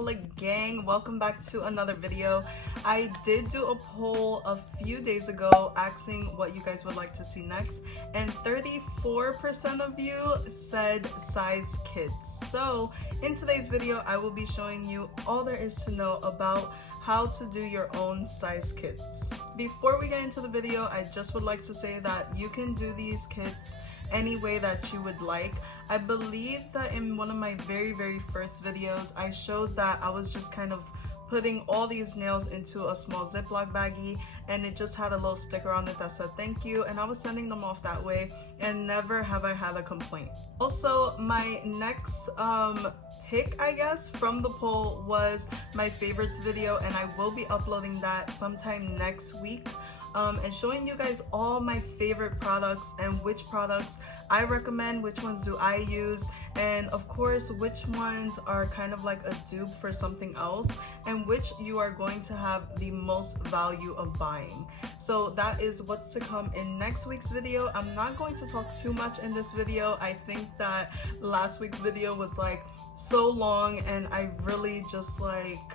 Pressedaholic gang, welcome back to another video. I did do a poll a few days ago asking what you guys would like to see next, and 34% of you said size kids. So in today's video I will be showing you all there is to know about how to do your own size kits. Before we get into the video, I just would like to say that you can do these kits any way that you would like. I believe that in one of my very first videos I showed that I was just kind of putting all these nails into a small Ziploc baggie, and it just had a little sticker on it that said thank you, and I was sending them off that way, and never have I had a complaint. Also, my next pick, I guess, from the poll was my favorites video, and I will be uploading that sometime next week, and showing you guys all my favorite products and which products I recommend, which ones do I use, and of course which ones are kind of like a dupe for something else, and which you are going to have the most value of buying. So that is what's to come in next week's video. I'm not going to talk too much in this video. I think that last week's video was like so long and I really just like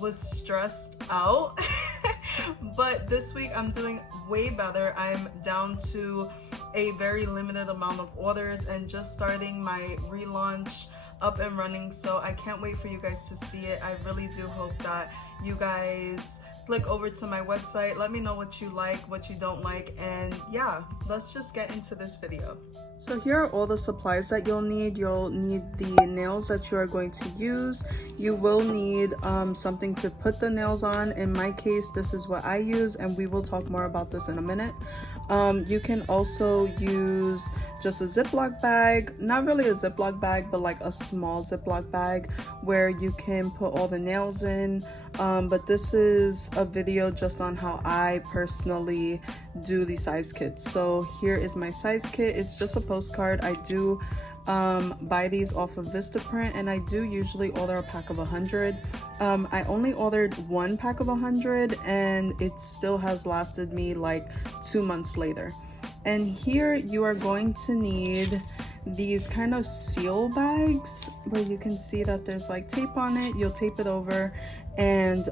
was stressed out. But this week I'm doing way better. I'm down to a very limited amount of orders and just starting my relaunch up and running, so I can't wait for you guys to see it. I really do hope that you guys click over to my website, let me know what you like, what you don't like, and yeah, let's just get into this video. So here are all the supplies that you'll need. You'll need the nails that you are going to use. You will need something to put the nails on. In my case, this is what I use, and we will talk more about this in a minute. You can also use just a Ziploc bag, not really a Ziploc bag, but like a small Ziploc bag where you can put all the nails in. But this is a video just on how I personally do the size kits. So here is my size kit. It's just a postcard. I do buy these off of Vistaprint, and I do usually order a pack of 100. I only ordered one pack of 100 and it still has lasted me like 2 months later. And here you are going to need these kind of seal bags where you can see that there's like tape on it. You'll tape it over and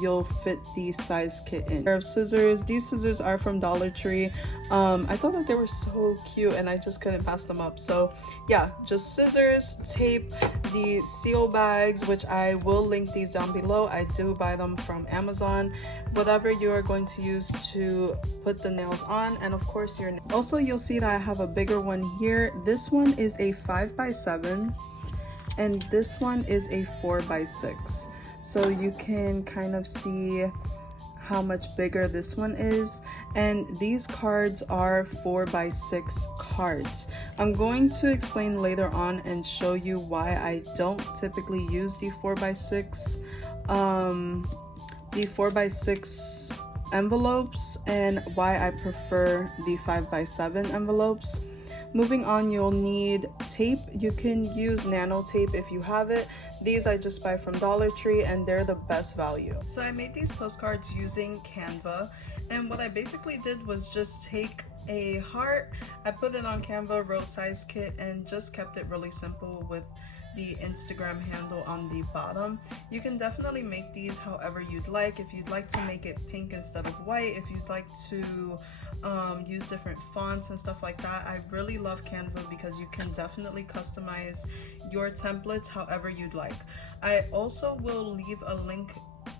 you'll fit the size kit in. A pair of scissors. These scissors are from Dollar Tree. I thought that they were so cute and I just couldn't pass them up. So yeah, just scissors, tape, the seal bags, which I will link these down below. I do buy them from Amazon. Whatever you are going to use to put the nails on, and of course your nails. Also, you'll see that I have a bigger one here. This one is a 5x7 and this one is a 4x6. So you can kind of see how much bigger this one is, and these cards are 4x6 cards. I'm going to explain later on and show you why I don't typically use the 4x6 envelopes and why I prefer the 5x7 envelopes. Moving on, you'll need tape. You can use nano tape if you have it. These I just buy from Dollar Tree and they're the best value. So I made these postcards using Canva, and what I basically did was just take a heart, I put it on Canva, wrote size kit, and just kept it really simple with the Instagram handle on the bottom. You can definitely make these however you'd like. If you'd like to make it pink instead of white, if you'd like to use different fonts and stuff like that. I really love Canva because you can definitely customize your templates however you'd like. I also will leave a link,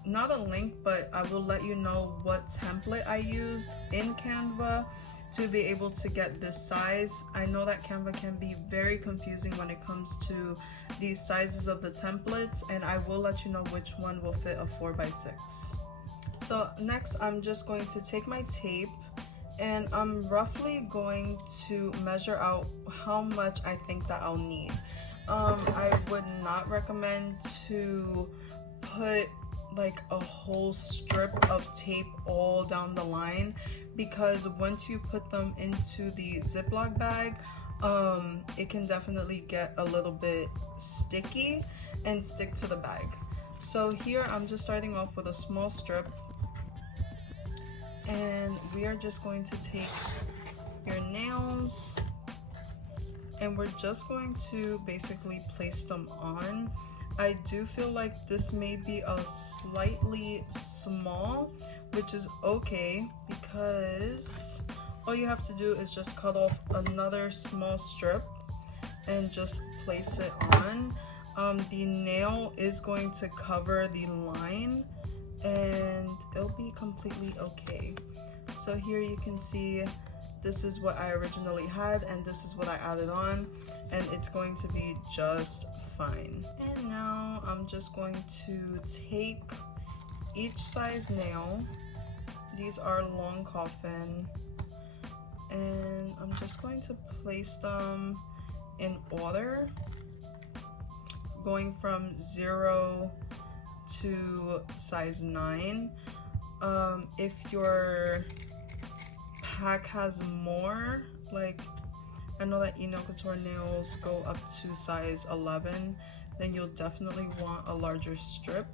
not a link, but I will let you know what template I used in Canva to be able to get this size. I know that Canva can be very confusing when it comes to these sizes of the templates, and I will let you know which one will fit a 4x6. So next I'm just going to take my tape and I'm roughly going to measure out how much I think that I'll need. I would not recommend to put like a whole strip of tape all down the line, because once you put them into the Ziploc bag, it can definitely get a little bit sticky and stick to the bag. So here I'm just starting off with a small strip, and we are just going to take your nails and we're just going to basically place them on. I do feel like this may be a slightly small, which is okay because all you have to do is just cut off another small strip and just place it on. The nail is going to cover the line and it'll be completely okay. So here you can see this is what I originally had and this is what I added on, and it's going to be just fine. And now I'm just going to take each size nail. These are long coffin, and I'm just going to place them in order, going from 0 to size 9. If your pack has more, like I know that Eno Couture nails go up to size 11, then you'll definitely want a larger strip.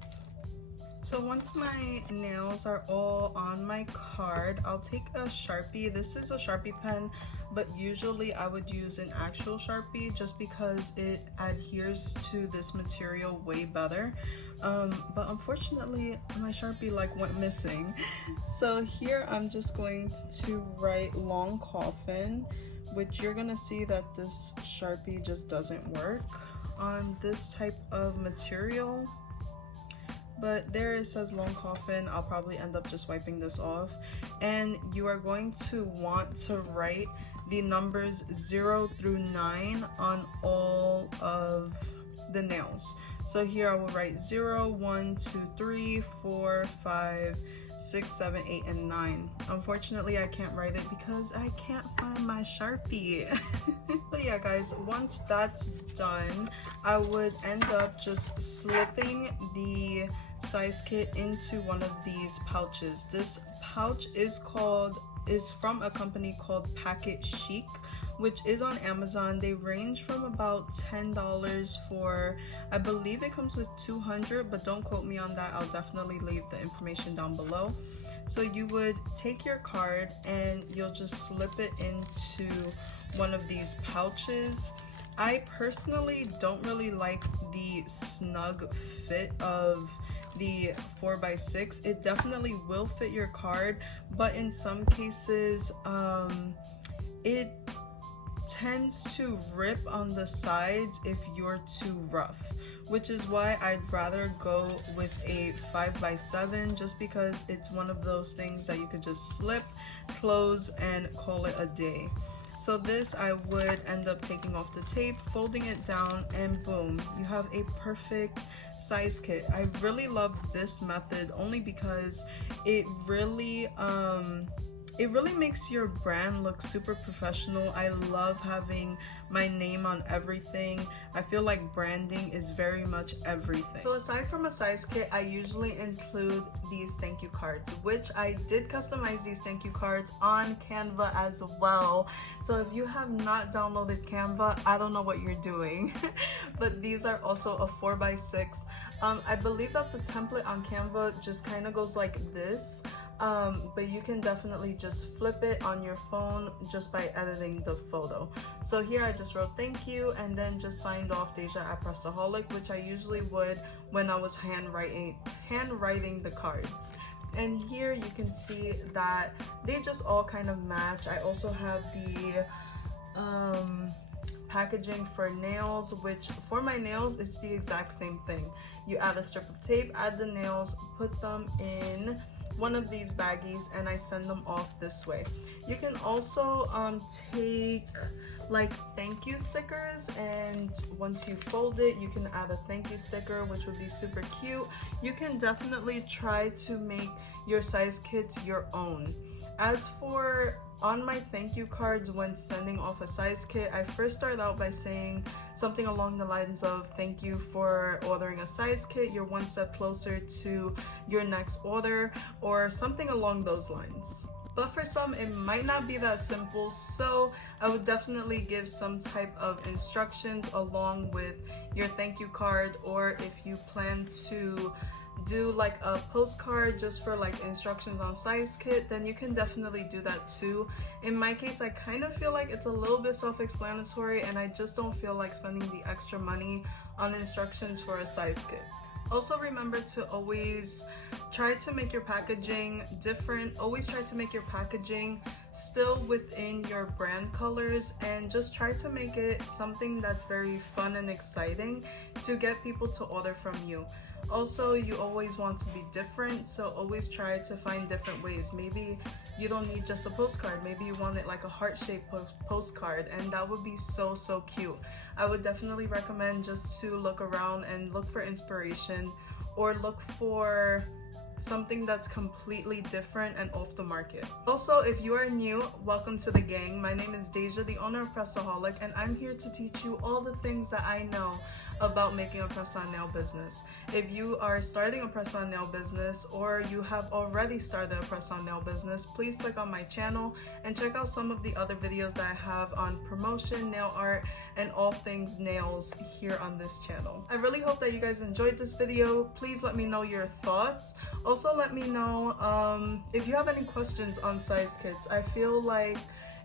So once my nails are all on my card, I'll take a Sharpie. This is a Sharpie pen, but usually I would use an actual Sharpie just because it adheres to this material way better. But unfortunately my Sharpie like went missing. So here I'm just going to write long coffin, which you're gonna see that this Sharpie just doesn't work on this type of material. But there it says long coffin. I'll probably end up just wiping this off. And you are going to want to write the numbers 0 through 9 on all of the nails. So here I will write 0, 1, 2, 3, 4, 5, 6, 7, 8, and 9. Unfortunately, I can't write it because I can't find my Sharpie. So yeah, guys, once that's done, I would end up just slipping the size kit into one of these pouches. This pouch is from a company called Packet Chic, which is on Amazon. They range from about $10 for, I believe it comes with 200, but don't quote me on that. I'll definitely leave the information down below. So you would take your card and you'll just slip it into one of these pouches. I personally don't really like the snug fit of the 4x6. It definitely will fit your card, but in some cases it tends to rip on the sides if you're too rough, which is why I'd rather go with a 5x7, just because it's one of those things that you could just slip, close, and call it a day. So this, I would end up taking off the tape, folding it down, and boom, you have a perfect size kit. I really love this method only because it really makes your brand look super professional. I love having my name on everything. I feel like branding is very much everything. So aside from a size kit, I usually include these thank you cards, which I did customize these thank you cards on Canva as well. So if you have not downloaded Canva, I don't know what you're doing. But these are also a 4x6. I believe that the template on Canva just kind of goes like this. But you can definitely just flip it on your phone just by editing the photo. So here I just wrote thank you and then just signed off Deja at Pressedaholic, which I usually would when I was handwriting the cards. And here you can see that they just all kind of match. I also have the packaging for nails, which for my nails it's the exact same thing. You add a strip of tape, add the nails, put them in one of these baggies, and I send them off this way. You can also take like thank you stickers, and once you fold it you can add a thank you sticker, which would be super cute. You can definitely try to make your size kits your own. As for on my thank you cards, when sending off a size kit, I first start out by saying something along the lines of thank you for ordering a size kit, you're one step closer to your next order, or something along those lines. But for some it might not be that simple, so I would definitely give some type of instructions along with your thank you card, or if you plan to do like a postcard just for like instructions on size kit, then you can definitely do that too. In my case, I kind of feel like it's a little bit self-explanatory and I just don't feel like spending the extra money on instructions for a size kit. Also remember to always try to make your packaging different. Always try to make your packaging still within your brand colors, and just try to make it something that's very fun and exciting to get people to order from you. Also, you always want to be different, so always try to find different ways. Maybe you don't need just a postcard, maybe you want it like a heart-shaped postcard, and that would be so cute. I would definitely recommend just to look around and look for inspiration, or look for something that's completely different and off the market. Also, if you are new, welcome to the gang. My name is Deja, the owner of Pressedaholic, and I'm here to teach you all the things that I know about making a press-on nail business. If you are starting a press-on nail business, or you have already started a press-on nail business, please click on my channel and check out some of the other videos that I have on promotion, nail art, and all things nails here on this channel. I really hope that you guys enjoyed this video. Please let me know your thoughts. Also, let me know if you have any questions on size kits. I feel like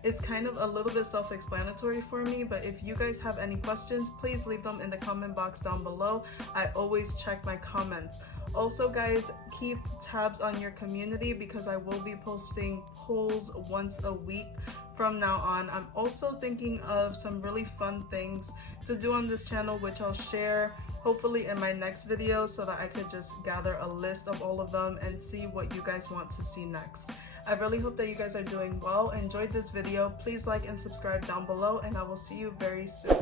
it's kind of a little bit self-explanatory for me, but if you guys have any questions, please leave them in the comment box down below. I always check my comments. Also, guys, keep tabs on your community because I will be posting polls once a week from now on. I'm also thinking of some really fun things to do on this channel, which I'll share hopefully in my next video, so that I could just gather a list of all of them and see what you guys want to see next. I really hope that you guys are doing well. Enjoyed this video. Please like and subscribe down below, and I will see you very soon.